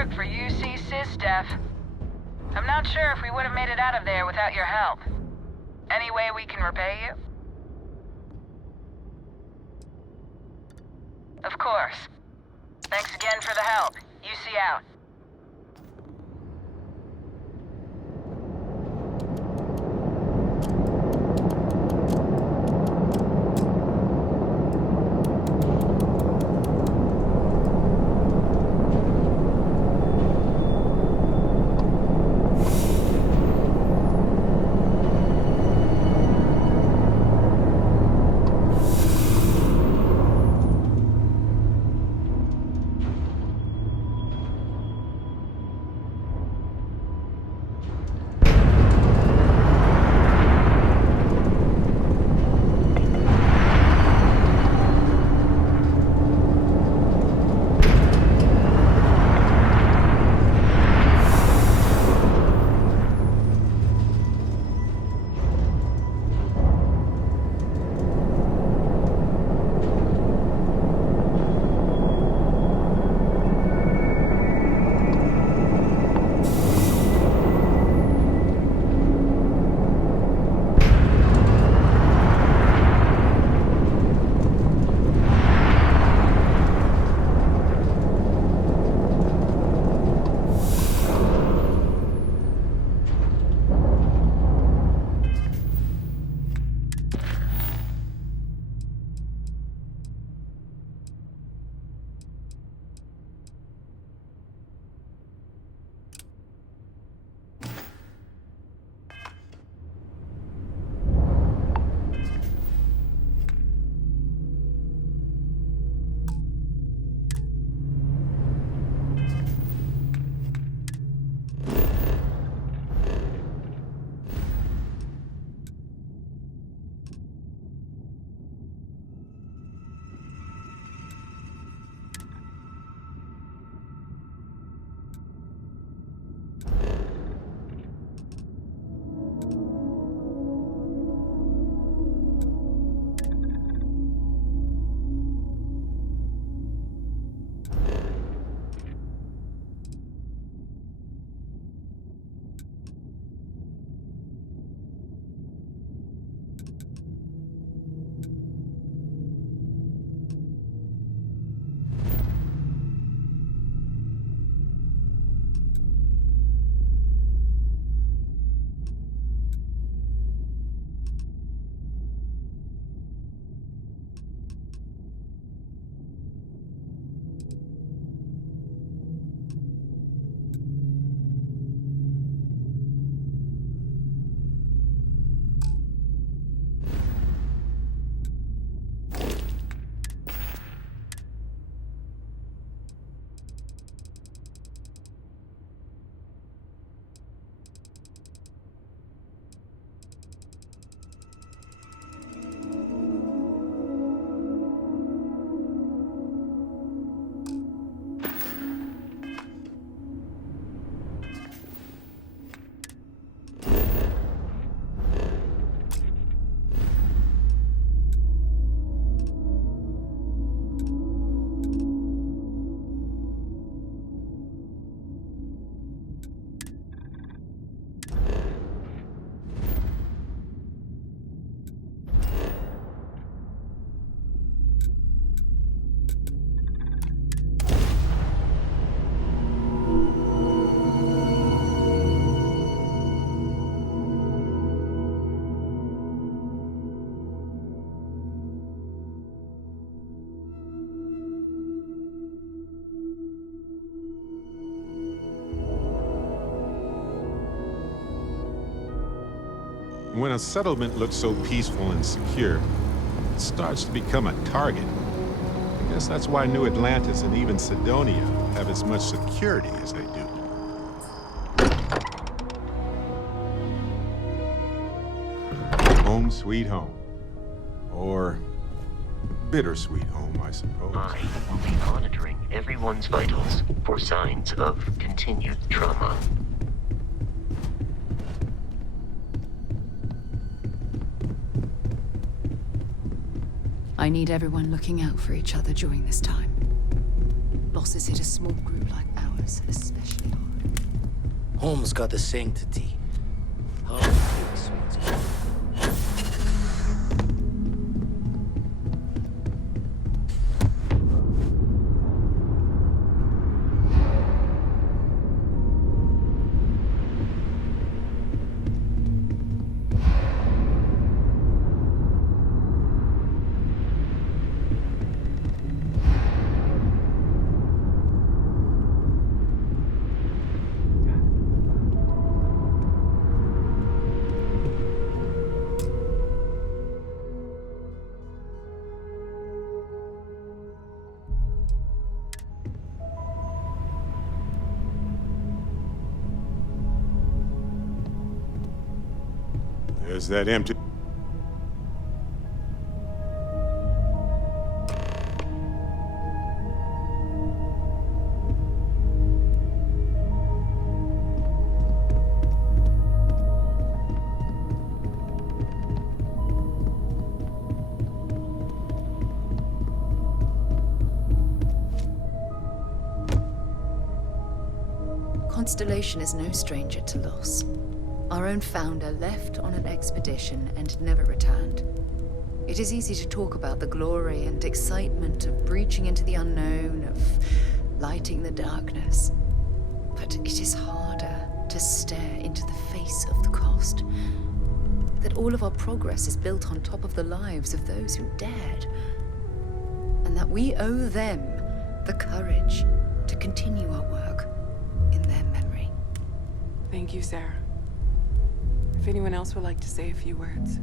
work for UC SysDef. I'm not sure if we would have made it out of there without your help. Any way we can repay you? Of course. Thanks again for the help. UC out. When a settlement looks so peaceful and secure, it starts to become a target. I guess that's why New Atlantis and even Cydonia have as much security as they do. Home sweet home. Or bittersweet home, I suppose. I will be monitoring everyone's vitals for signs of continued trauma. I need everyone looking out for each other during this time. Losses hit a small group like ours, especially. Home's got the sanctity. How fix one's home. There's that empty... Constellation is no stranger to loss. Our own founder left on an expedition and never returned. It is easy to talk about the glory and excitement of breaching into the unknown, of lighting the darkness. But it is harder to stare into the face of the cost. That all of our progress is built on top of the lives of those who dared. And that we owe them the courage to continue our work in their memory. Thank you, Sarah. If anyone else would like to say a few words.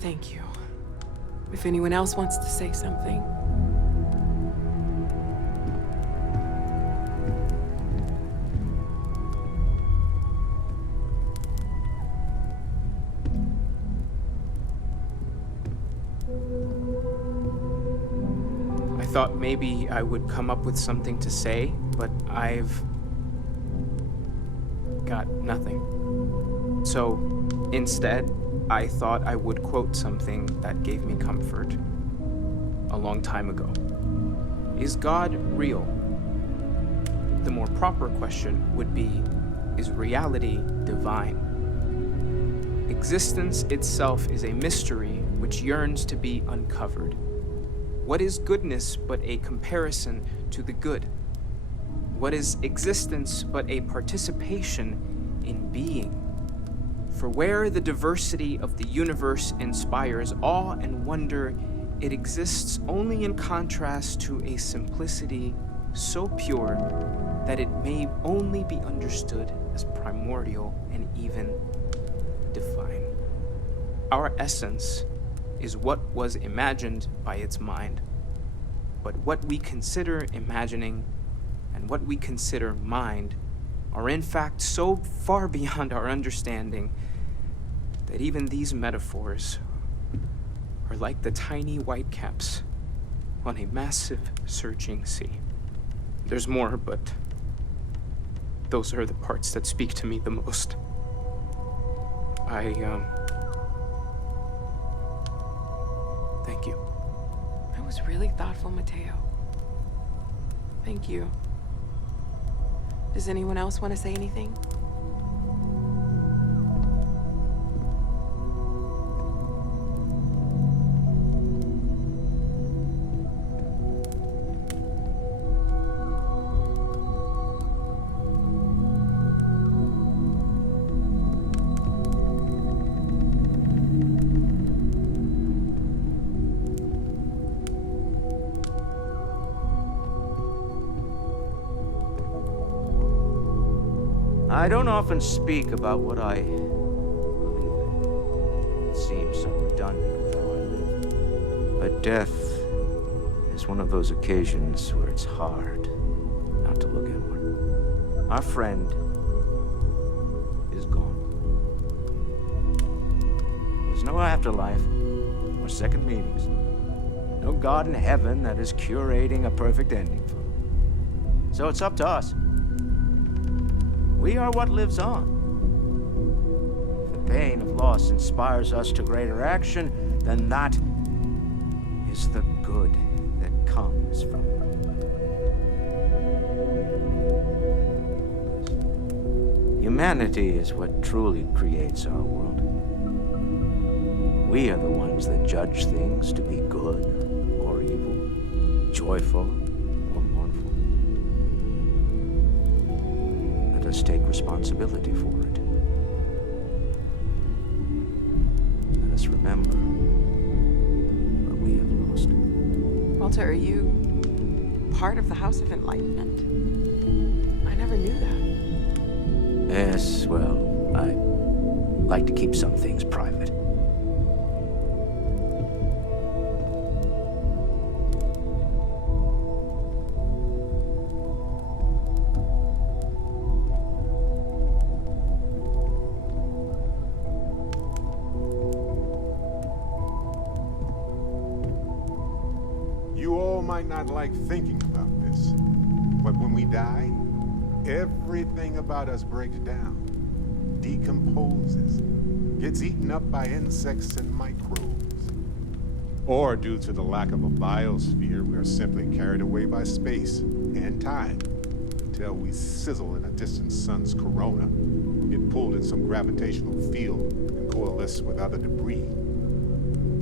Thank you. If anyone else wants to say something. I thought maybe I would come up with something to say, but I've got nothing. So instead, I thought I would quote something that gave me comfort a long time ago. Is God real? The more proper question would be, is reality divine? Existence itself is a mystery which yearns to be uncovered. What is goodness but a comparison to the good? What is existence but a participation in being? For where the diversity of the universe inspires awe and wonder, it exists only in contrast to a simplicity so pure that it may only be understood as primordial and even divine. Our essence is what was imagined by its mind, but what we consider imagining and what we consider mind are in fact so far beyond our understanding that even these metaphors are like the tiny whitecaps on a massive surging sea. There's more, but those are the parts that speak to me the most. Thank you. That was really thoughtful, Mateo. Thank you. Does anyone else want to say anything? I don't often speak about what I believe in. It seems so redundant with how I live. But death is one of those occasions where it's hard not to look inward. Our friend is gone. There's no afterlife or second meetings. No God in heaven that is curating a perfect ending for him. So it's up to us. We are what lives on. If the pain of loss inspires us to greater action, then that is the good that comes from it. Humanity is what truly creates our world. We are the ones that judge things to be good or evil, joyful or mournful. Let us take responsibility for it. Let us remember what we have lost. Walter, are you part of the House of Enlightenment? I never knew that. Yes, well, I like to keep some things private. You all might not like thinking about this, but when we die, everything about us breaks down, decomposes, gets eaten up by insects and microbes. Or due to the lack of a biosphere, we are simply carried away by space and time until we sizzle in a distant sun's corona, get pulled in some gravitational field and coalesce with other debris.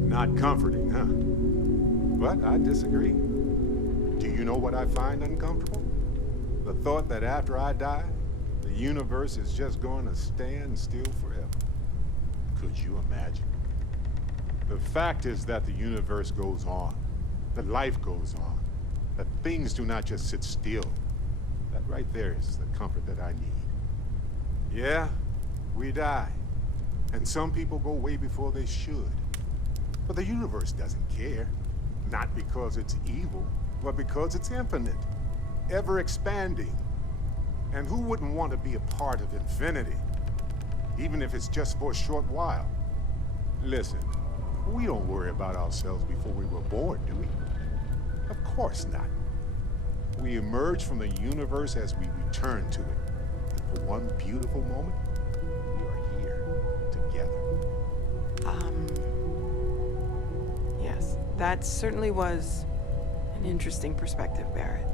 Not comforting, huh? But I disagree. Do you know what I find uncomfortable? The thought that after I die, the universe is just going to stand still forever. Could you imagine? The fact is that the universe goes on, that life goes on, that things do not just sit still. That right there is the comfort that I need. Yeah, we die, and some people go way before they should. But the universe doesn't care. Not because it's evil, but because it's infinite, ever expanding. And who wouldn't want to be a part of infinity? Even if it's just for a short while. Listen, we don't worry about ourselves before we were born, do we? Of course not. We emerge from the universe as we return to it. And for one beautiful moment, we are here together. Yes, that certainly was an interesting perspective, Barrett.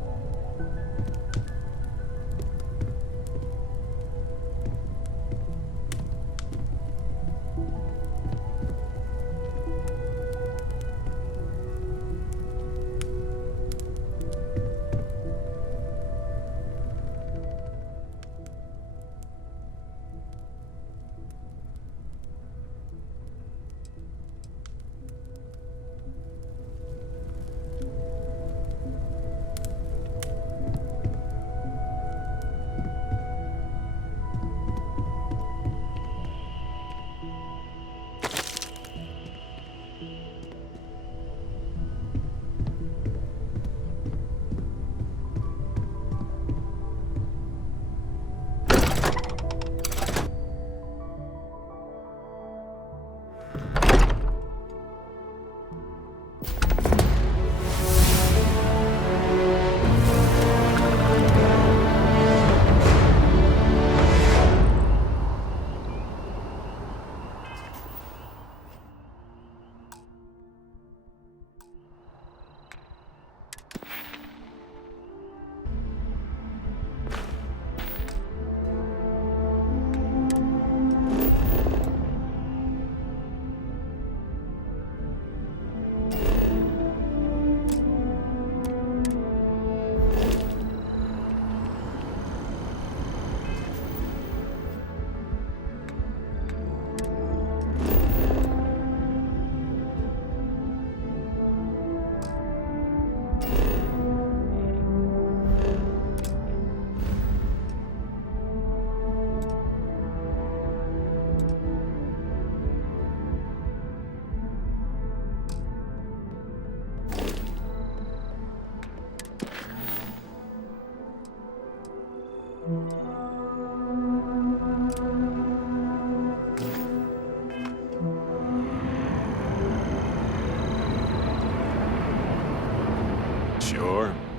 Sure,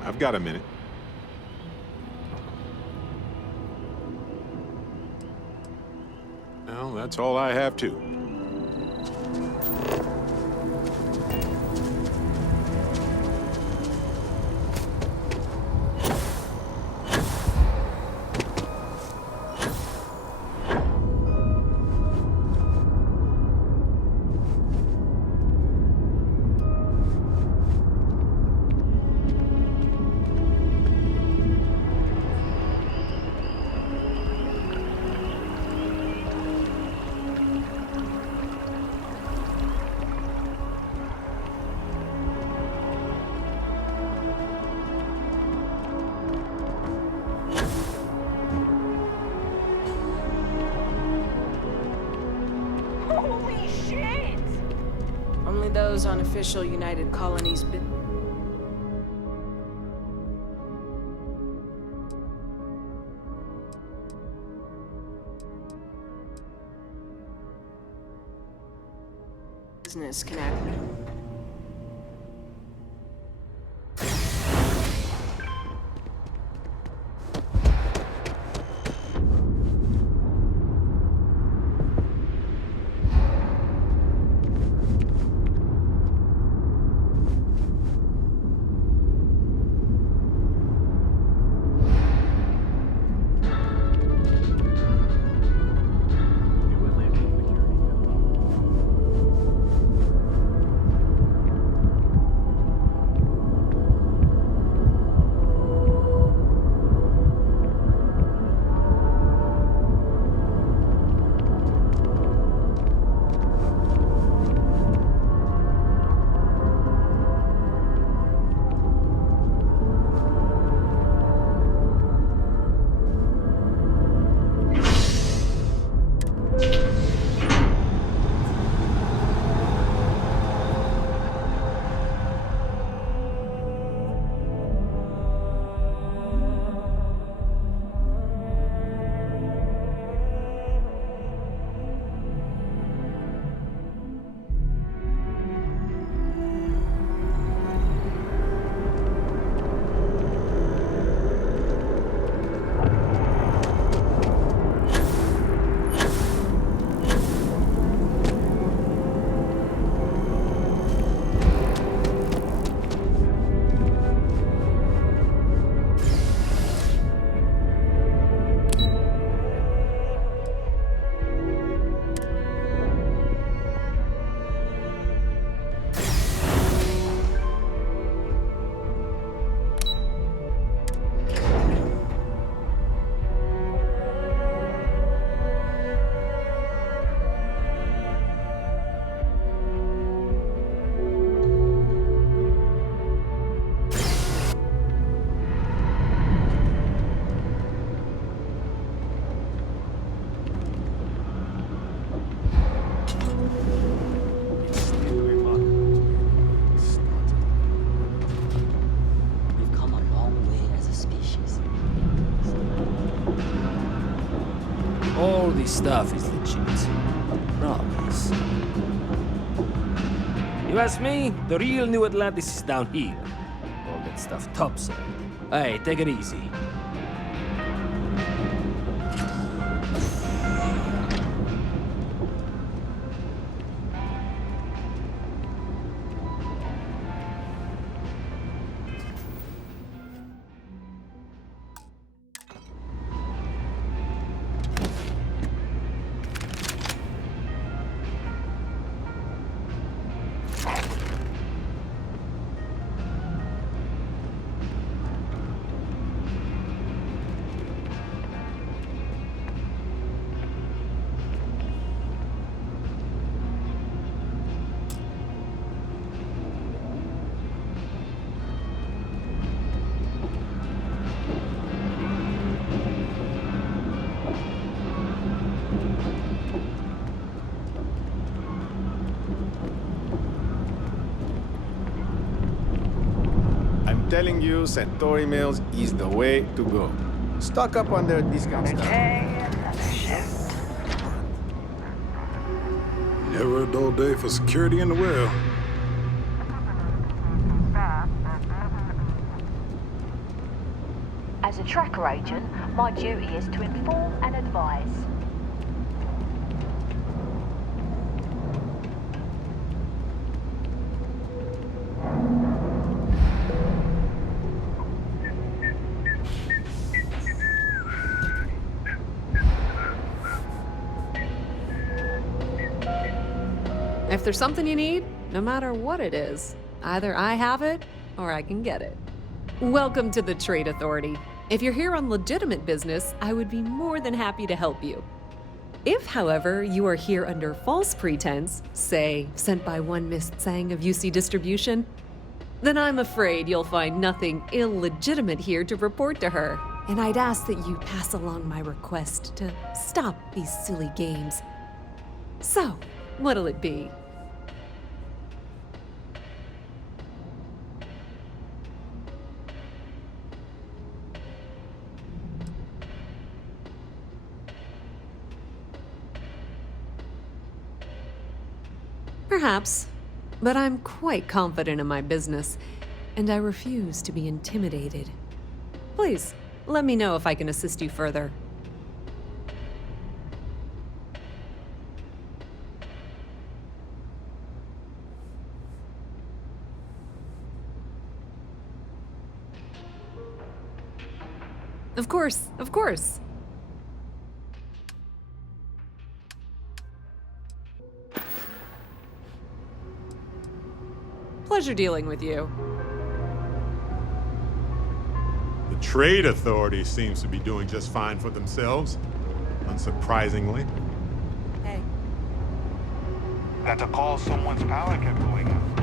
I've got a minute. Well, that's all I have too. Only those on official United Colonies business can act. All this stuff is legit. Promise. You ask me, the real New Atlantis is down here. All that stuff topside. Hey, take it easy. I'm telling you, Centauri Mills is the way to go. Stock up on their discount stuff. Never a dull day for security in the well. As a tracker agent, my duty is to inform and advise. If there's something you need, no matter what it is, either I have it or I can get it. Welcome to the Trade Authority. If you're here on legitimate business, I would be more than happy to help you. If, however, you are here under false pretense, say, sent by one Miss Tsang of UC Distribution, then I'm afraid you'll find nothing illegitimate here to report to her. And I'd ask that you pass along my request to stop these silly games. So, what'll it be? Perhaps, but I'm quite confident in my business, and I refuse to be intimidated. Please, let me know if I can assist you further. Of course, of course. Pleasure dealing with you. The Trade Authority seems to be doing just fine for themselves, unsurprisingly. Hey. That's a call someone's power kept going out.